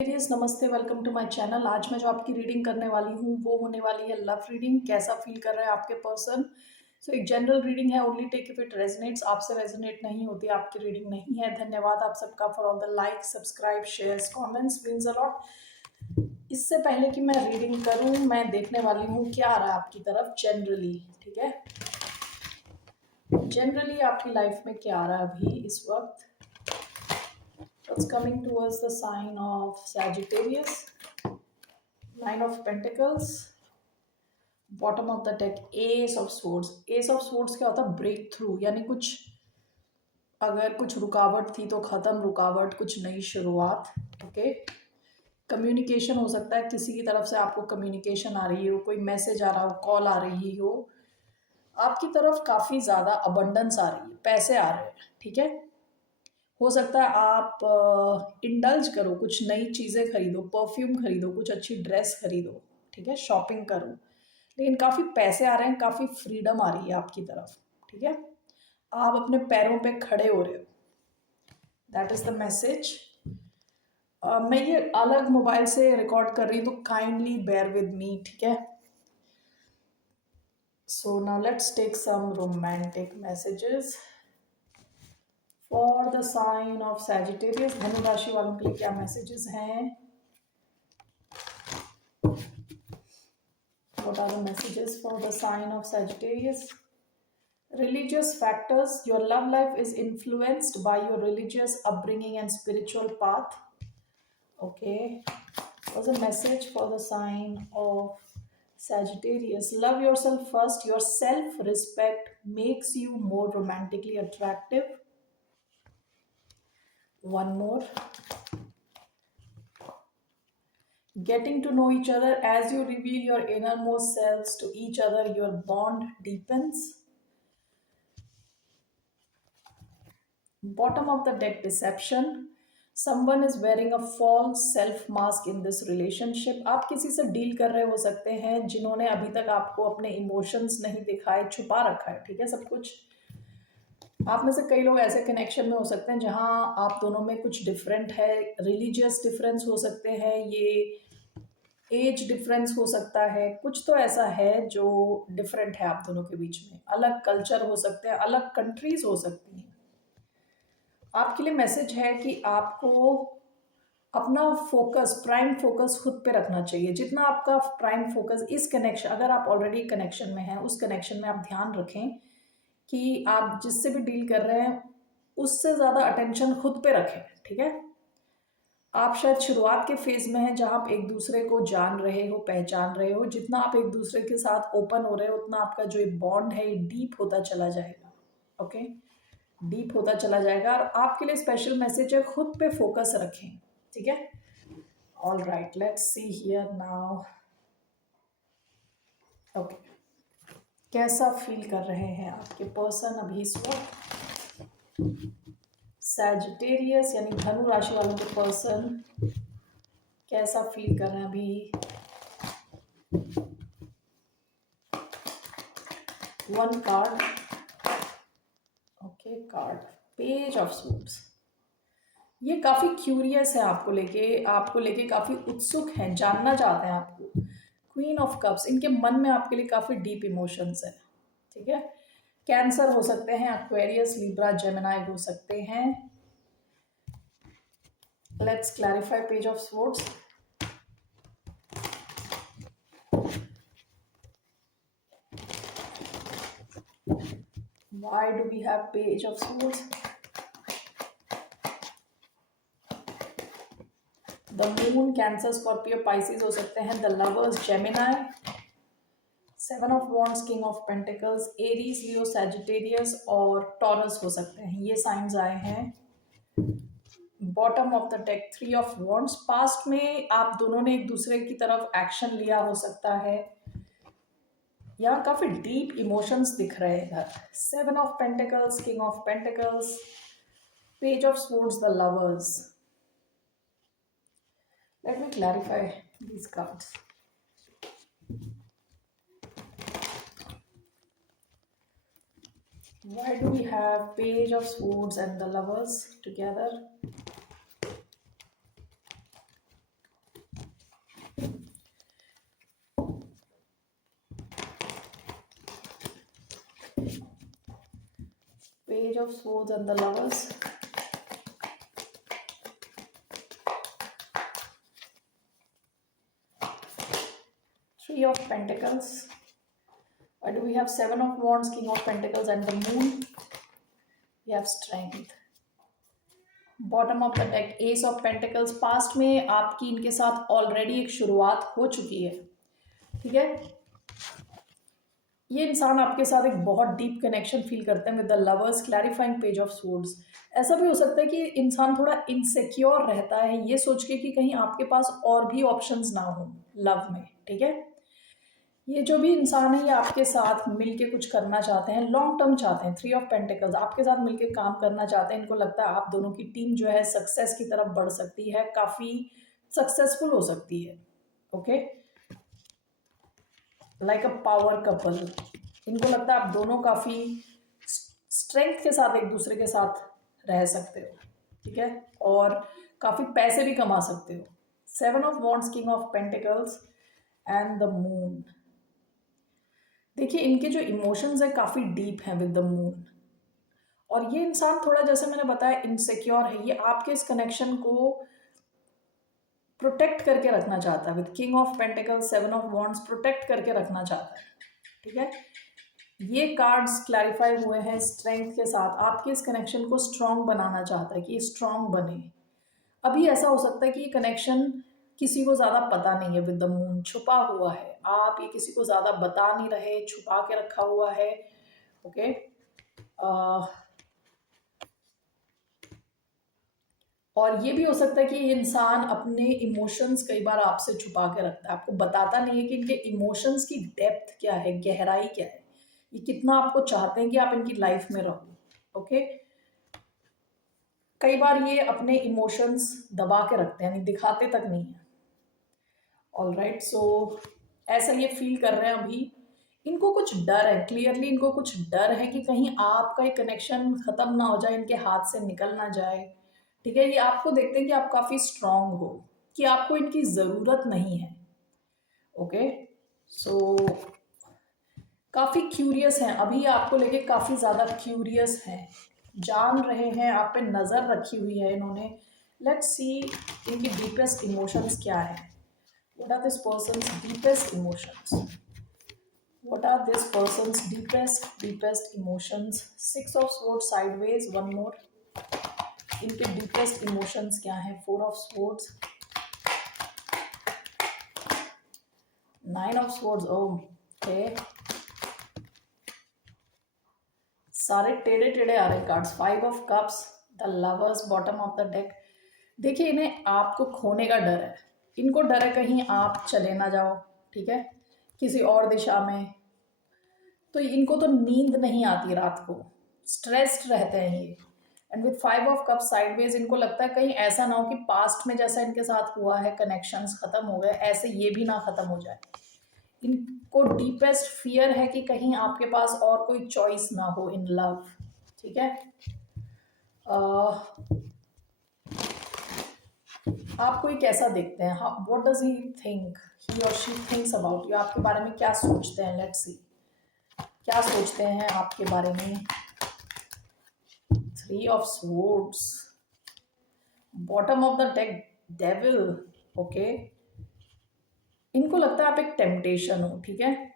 नमस्ते, welcome to my channel. आज मैं जो आपकी रीडिंग करने वाली हूँ वो होने वाली है लव रीडिंग। कैसा फील कर रहे हैं आपके पर्सन। एक जनरल रीडिंग है, only take if it resonates. आपसे रेजोनेट नहीं होती आपकी रीडिंग नहीं है। धन्यवाद आप सबका for all the like, subscribe, shares, comments, means a lot. इससे पहले कि मैं रीडिंग करूँ, मैं देखने वाली हूँ क्या आ रहा है आपकी तरफ जनरली। ठीक है, जनरली आपकी लाइफ में क्या आ रहा है अभी इस वक्त। What's coming towards the sign of Sagittarius? Nine of Pentacles, bottom of the deck, Ace of Swords. Ace of Swords क्या होता है? ब्रेक थ्रू, यानी कुछ अगर कुछ रुकावट थी तो खत्म रुकावट, कुछ नई शुरुआत। ओके, कम्युनिकेशन हो सकता है, किसी की तरफ से आपको कम्युनिकेशन आ रही हो, कोई मैसेज आ रहा हो, कॉल आ रही हो, आपकी तरफ काफ़ी ज़्यादा अबंडेंस आ रही है, पैसे आ रहे हैं। ठीक है, हो सकता है आप इंडल्ज करो, कुछ नई चीज़ें खरीदो, परफ्यूम खरीदो, कुछ अच्छी ड्रेस खरीदो। ठीक है, शॉपिंग करो, लेकिन काफ़ी पैसे आ रहे हैं, काफ़ी फ्रीडम आ रही है आपकी तरफ। ठीक है, आप अपने पैरों पे खड़े हो रहे हो, दैट इज़ द मैसेज। मैं ये अलग मोबाइल से रिकॉर्ड कर रही हूँ, तो काइंडली बेयर विद मी। ठीक है, so now let's take some romantic messages for the sign of Sagittarius. धनु राशि वालों के लिए क्या मैसेजेस हैं? What are the messages for the sign of Sagittarius? Religious factors. Your love life is influenced by your religious upbringing and spiritual path. Okay. What's a message for the sign of Sagittarius? Love yourself first. Your self respect makes you more romantically attractive. One more. Getting to know each other. As you reveal your innermost selves to each other, your bond deepens. Bottom of the deck, deception. Someone is wearing a false self mask in this relationship. आप किसी से deal कर रहे हो सकते हैं जिन्होंने अभी तक आपको अपने इमोशंस नहीं दिखाए, छुपा रखा है। ठीक है, सब कुछ। आप में से कई लोग ऐसे कनेक्शन में हो सकते हैं जहां आप दोनों में कुछ डिफरेंट है। रिलीजियस डिफरेंस हो सकते हैं, ये एज डिफरेंस हो सकता है, कुछ तो ऐसा है जो डिफरेंट है आप दोनों के बीच में। अलग कल्चर हो सकते हैं, अलग कंट्रीज हो सकती हैं। आपके लिए मैसेज है कि आपको अपना फोकस, प्राइम फोकस खुद पे रखना चाहिए। जितना आपका प्राइम फोकस इस कनेक्शन, अगर आप ऑलरेडी कनेक्शन में हैं, उस कनेक्शन में आप ध्यान रखें कि आप जिससे भी डील कर रहे हैं उससे ज़्यादा अटेंशन खुद पे रखें। ठीक है, आप शायद शुरुआत के फेज में हैं जहां आप एक दूसरे को जान रहे हो, पहचान रहे हो। जितना आप एक दूसरे के साथ ओपन हो रहे हो, उतना आपका जो ये बॉन्ड है ये डीप होता चला जाएगा। ओके, डीप होता चला जाएगा। और आपके लिए स्पेशल मैसेज है, खुद पे फोकस रखें। ठीक है, all right, let's see here now. Okay, कैसा फील कर रहे हैं आपके पर्सन अभी इस वक्त। सैजिटेरियस यानी धनु राशि वालों के पर्सन कैसा फील कर रहे हैं अभी। One card, okay, card page of swords. ये काफी क्यूरियस है आपको लेके काफी उत्सुक हैं, जानना चाहते हैं आपको। क्वीन ऑफ कप्स, इनके मन में आपके लिए काफी डीप इमोशंस है। ठीक है, कैंसर हो सकते हैं, एक्वेरियस, लिब्रा, जेमिनाई हो सकते हैं। Let's clarify page of swords. Why do we have page of swords? The moon, cancer, Scorpio, Pisces हो सकते हैं। The lovers, Gemini, seven of wands, king of pentacles, Aries, Leo, Sagittarius और taurus हो सकते हैं। ये साइंस आए हैं। Bottom of the deck, three of wands. Past में आप दोनों ने एक दूसरे की तरफ एक्शन लिया हो सकता है। यहाँ काफी डीप इमोशंस दिख रहे हैं इधर। Seven of pentacles, king of pentacles, page of swords, the lovers. Let me clarify these cards. Why do we have page of swords and the lovers together? Page of Swords and the Lovers. Three of Pentacles. Why do we have Seven of Wands, King of Pentacles and the Moon? We have Strength. Bottom of the deck S of pentacles. Past में आपकी इनके साथ already एक शुरुआत हो चुकी है, ठीक है. ये इंसान आपके साथ एक बहुत डीप कनेक्शन फील करते हैं with the lovers. Clarifying page of swords. ऐसा भी हो सकता है कि इंसान थोड़ा इनसिक्योर रहता है ये सोच के कि कहीं आपके पास और भी ऑप्शंस ना हो लव में, ठीक है. ये जो भी इंसान है ये आपके साथ मिलके कुछ करना चाहते हैं, लॉन्ग टर्म चाहते हैं. Three of pentacles. आपके साथ मिलके काम करना चाहते हैं. इनको लगता है आप दोनों की टीम जो है सक्सेस की तरफ बढ़ सकती है, काफ़ी सक्सेसफुल हो सकती है. Okay, like a power couple. इनको लगता है आप दोनों काफ़ी स्ट्रेंथ के साथ एक दूसरे के साथ रह सकते हो, ठीक है, और काफ़ी पैसे भी कमा सकते हो. Seven of wands, king of pentacles and the moon. देखिए इनके जो इमोशंस है काफ़ी डीप हैं विद द मून. और ये इंसान थोड़ा, जैसे मैंने बताया, इनसिक्योर है. ये आपके इस कनेक्शन को प्रोटेक्ट करके रखना चाहता है with king of pentacles, seven of wands. Protect करके रखना चाहता है, ठीक है. ये कार्ड्स क्लैरिफाई हुए हैं स्ट्रेंथ के साथ. आपके इस कनेक्शन को स्ट्रांग बनाना चाहता है कि ये स्ट्रांग बने. अभी ऐसा हो सकता है कि ये कनेक्शन किसी को ज़्यादा पता नहीं है विद द मून, छुपा हुआ है. आप ये किसी को ज़्यादा बता नहीं रहे, छुपा के रखा हुआ है. ओके, और ये भी हो सकता है कि ये इंसान अपने इमोशंस कई बार आपसे छुपा के रखता है, आपको बताता नहीं है कि इनके इमोशंस की डेप्थ क्या है, गहराई क्या है, ये कितना आपको चाहते हैं कि आप इनकी लाइफ में रहो. ओके, कई बार ये अपने इमोशंस दबा के रखते हैं, यानी दिखाते तक नहीं है. ऑल राइट, सो ऐसा ये फील कर रहे हैं अभी. इनको कुछ डर है, क्लियरली इनको कुछ डर है कि कहीं आपका ये कनेक्शन खत्म ना हो जाए, इनके हाथ से निकल ना जाए, ठीक है. ये आपको देखते हैं कि आप काफ़ी स्ट्रांग हो, कि आपको इनकी ज़रूरत नहीं है. ओके, सो काफ़ी क्यूरियस हैं अभी, आपको लेके काफ़ी ज़्यादा क्यूरियस हैं, जान रहे हैं, आप पे नज़र रखी हुई है इन्होंने. लेट्स सी इनकी डीपेस्ट इमोशंस क्या है. What are this person's deepest emotions? What are this person's deepest emotions? Six of Swords sideways, one more. इनके deepest emotions क्या हैं? Four of Swords, Nine of Swords. Oh, okay. सारे टेढ़े टेढ़े आ रहे cards. Five of cups, the lovers, bottom of the deck. देखिए इन्हें आपको खोने का डर है. इनको डर है कहीं आप चले ना जाओ, ठीक है, किसी और दिशा में. तो इनको तो नींद नहीं आती रात को, स्ट्रेस्ड रहते हैं ये. And with five of cup sideways, इनको लगता है कहीं ऐसा ना हो कि पास्ट में जैसा इनके साथ हुआ है, कनेक्शंस खत्म हो गए, ऐसे ये भी ना खत्म हो जाए. इनको डीपेस्ट फियर है कि कहीं आपके पास और कोई चॉइस ना हो इन लव, ठीक है. आपको ये कैसा देखते हैं, व्हाट डज ही थिंक, ही और शी थिंक्स अबाउट यू. आपके बारे में क्या सोचते हैं, लेट्स सी क्या सोचते हैं आपके बारे में. Three of swords, bottom of the deck, devil. Okay, इनको लगता है आप एक टेम्पटेशन हो, ठीक है,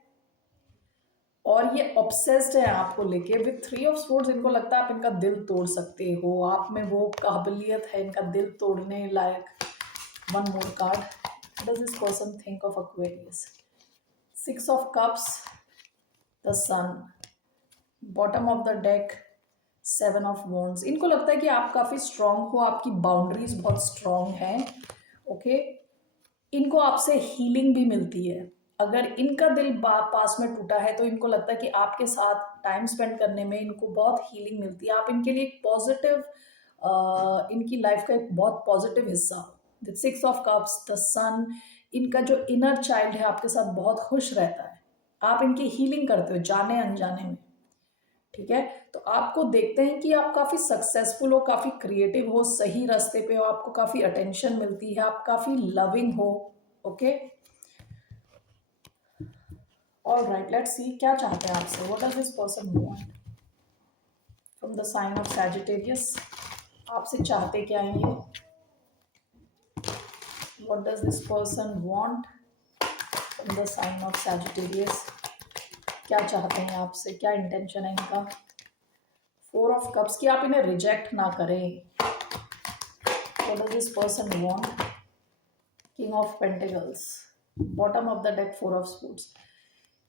और ये ऑब्सेस्ड है आपको लेके. विद थ्री ऑफ स्वॉर्ड्स इनको लगता है आप इनका दिल तोड़ सकते हो, आप में वो काबिलियत है इनका दिल तोड़ने लायक. One more card. What does this person think of Aquarius. Six of cups, the sun, bottom of the deck, seven of wands. इनको लगता है कि आप काफ़ी स्ट्रांग हो, आपकी बाउंड्रीज बहुत स्ट्रांग हैं. ओके, इनको आपसे हीलिंग भी मिलती है. अगर इनका दिल पास में टूटा है तो इनको लगता है कि आपके साथ टाइम स्पेंड करने में इनको बहुत हीलिंग मिलती है. आप इनके लिए एक पॉजिटिव, इनकी लाइफ का एक बहुत पॉजिटिव हिस्सा हो. The six of cups, the sun, इनका जो इनर चाइल्ड है आपके साथ बहुत खुश रहता है. आप इनकी हीलिंग करते हो जाने अनजाने में, ठीक है. तो आपको देखते हैं कि आप काफ़ी सक्सेसफुल हो, काफ़ी क्रिएटिव हो, सही रास्ते पे हो, आपको काफ़ी अटेंशन मिलती है, आप काफ़ी लविंग हो, okay, all right, let's see क्या चाहते हैं आपसे. What does this person want from the sign of Sagittarius. आपसे चाहते क्या है ये. What does this person want from the sign of Sagittarius. क्या चाहते हैं आपसे, क्या इंटेंशन है इनका. 4 ऑफ कप्स की आप इन्हें रिजेक्ट ना करें. What does this person want. King of pentacles. Bottom of the deck 4 of spuds.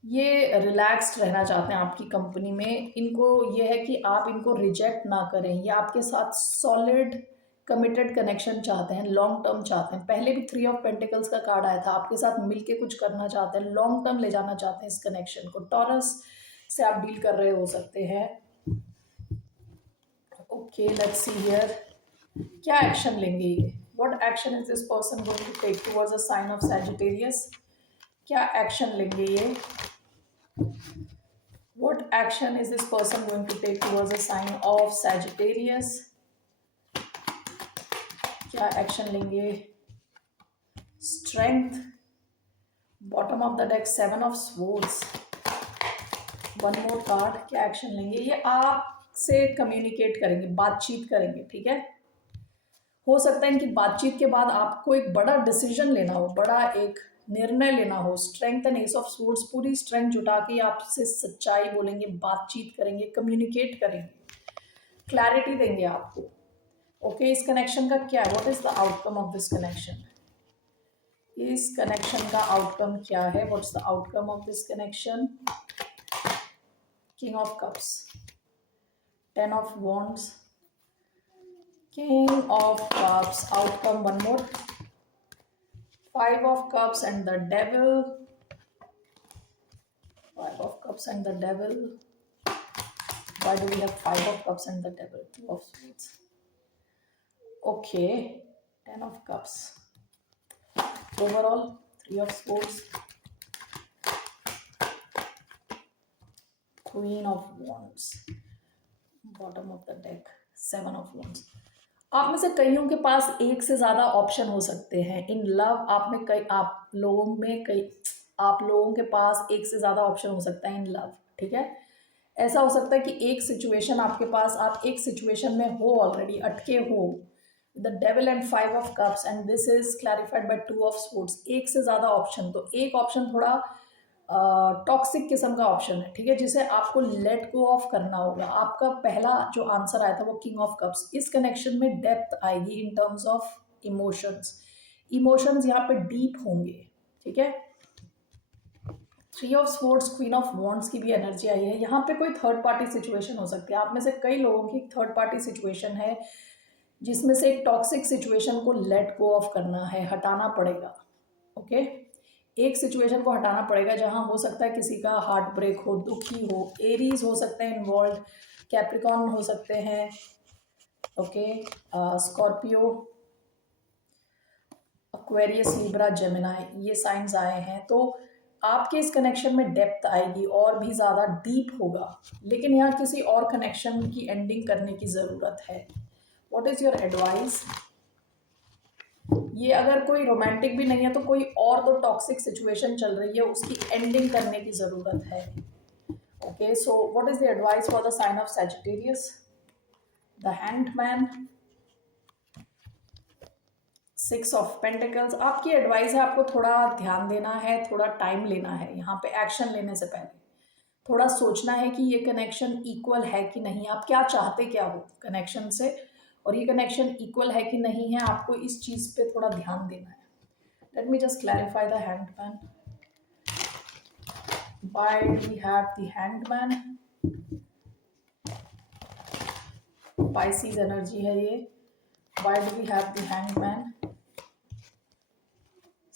ये रिलैक्स्ड रहना चाहते हैं आपकी कंपनी में. इनको ये है कि आप इनको रिजेक्ट ना करें. ये आपके साथ सॉलिड कमिटेड कनेक्शन चाहते हैं, लॉन्ग टर्म चाहते हैं. पहले भी 3 ऑफ पेंटिकल्स का कार्ड आया था. आपके साथ मिलके कुछ करना चाहते हैं, लॉन्ग टर्म ले जाना चाहते हैं इस कनेक्शन को. टॉरस से आप डील कर रहे हो सकते हैं. Okay, let's see here. क्या एक्शन लेंगे ये. What action is this person going to take towards a sign of Sagittarius. क्या एक्शन लेंगे ये. What action is this person going to take towards a sign of Sagittarius? क्या action लेंगे. Strength. Bottom of the deck 7 of swords. One more card. क्या action लेंगे. ये आपसे communicate करेंगे, बातचीत करेंगे. ठीक है, हो सकता है इनकी बातचीत के बाद आपको एक बड़ा डिसीजन लेना हो, बड़ा एक निर्णय लेना हो. Strength and S of swords. पूरी स्ट्रेंथ जुटा के आपसे सच्चाई बोलेंगे, बातचीत करेंगे, कम्युनिकेट करेंगे, क्लैरिटी देंगे आपको. ओके, इस कनेक्शन का क्या है. What is the outcome of this connection. इस कनेक्शन का आउटकम क्या है. What's the outcome of this connection. King of cups. 10 of wands. King of Cups. Outcome one more. 5 of Cups and the Devil. 5 of Cups and the Devil. Why do we have 5 of Cups and the Devil? 2 of Swords. Okay. 10 of Cups. Overall, 3 of Swords. Queen of Wands. Bottom of the deck. 7 of Wands. आप में से कईयों के पास एक से ज़्यादा option हो सकते हैं इन लव. आप लोगों के पास एक से ज़्यादा ऑप्शन हो सकता है इन लव. ठीक है, ऐसा हो सकता है कि एक सिचुएशन आपके पास, आप एक सिचुएशन में हो, ऑलरेडी अटके हो. The devil and 5 of cups and this is clarified by 2 of sports. एक से ज़्यादा ऑप्शन. तो एक ऑप्शन थोड़ा टॉक्सिक किस्म का ऑप्शन है. ठीक है, जिसे आपको लेट गो ऑफ करना होगा. आपका पहला जो आंसर आया था वो किंग ऑफ कप्स. इस कनेक्शन में डेप्थ आएगी in terms of emotions. Emotions यहाँ पे डीप होंगे. ठीक है, 3 of swords, queen of wands की भी एनर्जी आई है. यहाँ पे कोई थर्ड पार्टी सिचुएशन हो सकती है. आप में से कई लोगों की थर्ड पार्टी सिचुएशन है जिसमें से एक टॉक्सिक सिचुएशन को लेट गो ऑफ करना है, हटाना पड़ेगा. ओके, एक सिचुएशन को हटाना पड़ेगा जहां हो सकता है किसी का हार्ट ब्रेक हो, दुखी हो. एरीज हो सकते हैं इन्वॉल्व, कैप्रिकॉन हो सकते हैं. Okay, Scorpio, Aquarius, Libra, Gemini, ये साइंस आए हैं. तो आपके इस कनेक्शन में डेप्थ आएगी और भी ज़्यादा डीप होगा. लेकिन यहाँ किसी और कनेक्शन की एंडिंग करने की ज़रूरत है. What is your advice. ये अगर कोई रोमांटिक भी नहीं है तो कोई और तो टॉक्सिक सिचुएशन चल रही है, उसकी एंडिंग करने की ज़रूरत है. Okay, so what is the advice for the sign of Sagittarius. The hangman, 6 of pentacles. आपकी एडवाइस है आपको थोड़ा ध्यान देना है, थोड़ा टाइम लेना है. यहाँ पे एक्शन लेने से पहले थोड़ा सोचना है कि ये कनेक्शन इक्वल है कि नहीं. आप क्या चाहते क्या हो कनेक्शन से, और ये कनेक्शन इक्वल है कि नहीं है. आपको इस चीज़ पे थोड़ा ध्यान देना है. Let me just clarify the hangman. Why do we have the hangman? Pisces energy है ये. Why do we have the hangman?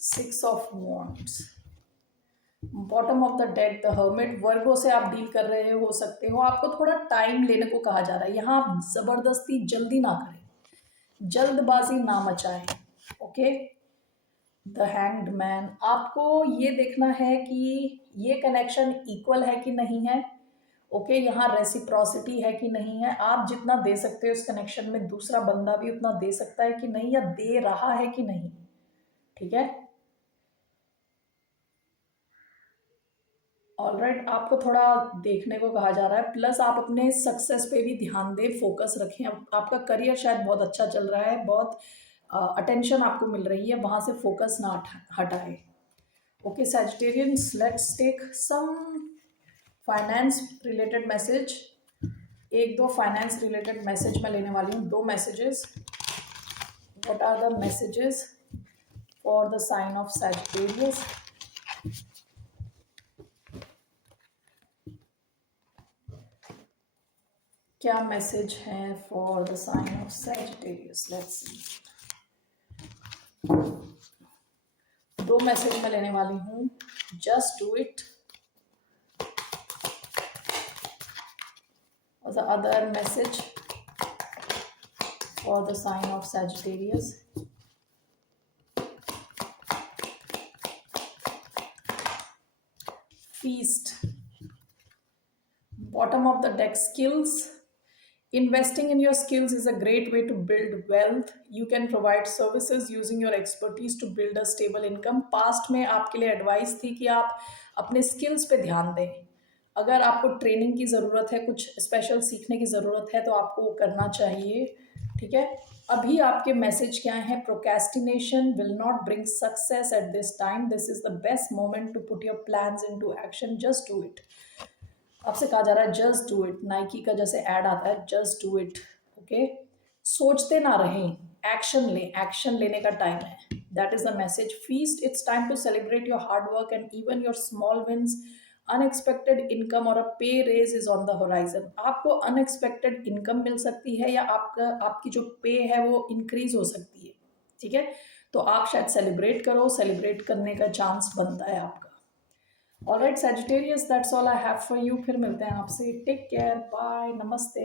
6 of wands. Bottom of the deck the hermit. Virgo से आप डील कर रहे हो सकते हो. आपको थोड़ा टाइम लेने को कहा जा रहा है. यहाँ आप जबरदस्ती जल्दी ना करें, जल्दबाजी ना मचाएं. Okay, the hanged man. आपको ये देखना है कि ये कनेक्शन इक्वल है कि नहीं है. ओके, यहाँ रेसिप्रोसिटी है कि नहीं है. आप जितना दे सकते हो इस कनेक्शन में दूसरा बंदा भी उतना दे सकता है कि नहीं, या दे रहा है कि नहीं. ठीक है, ऑलराइट, आपको थोड़ा देखने को कहा जा रहा है, प्लस आप अपने सक्सेस पे भी ध्यान दें, फोकस रखें। आपका करियर शायद बहुत अच्छा चल रहा है, बहुत अटेंशन आपको मिल रही है, वहाँ से फोकस ना हटाए। Okay Sagittarians, let's take some finance related message. एक दो फाइनेंस रिलेटेड मैसेज मैं लेने वाली हूँ, दो messages. What are the messages for the sign of Sagittarius? क्या मैसेज है for the sign of Sagittarius? Let's see. दो मैसेज मैं लेने वाली हूँ, जस्ट डू इट। और the other message for the sign of Sagittarius. Feast. Bottom of the deck, skills. Investing in your skills is a great way to build wealth. You can provide services using your expertise to build a stable income. Past में आपके लिए advice थी कि आप अपने skills पे ध्यान दें। अगर आपको ट्रेनिंग की ज़रूरत है, कुछ स्पेशल सीखने की ज़रूरत है, तो आपको वो करना चाहिए। ठीक है, अभी आपके मैसेज क्या है? Procrastination will not bring success at this time. This is the best moment to put your plans into action. Just do it. आपसे कहा जा रहा है जस्ट डू इट। नाइकी का जैसे ऐड आता है, जस्ट डू इट। ओके, सोचते ना रहें, एक्शन लें। एक्शन लेने का टाइम है। That is the message. Feast, it's time to celebrate your hard work and even your small wins. Unexpected income और a pay raise is on the horizon. आपको unexpected income मिल सकती है, या आपकी जो पे है वो इंक्रीज हो सकती है। ठीक है, तो आप शायद सेलिब्रेट करो, सेलिब्रेट करने का चांस बनता है आपका। Alright Sagittarius, that's all I have for you. फिर मिलते हैं आपसे। टेक केयर, बाय, नमस्ते।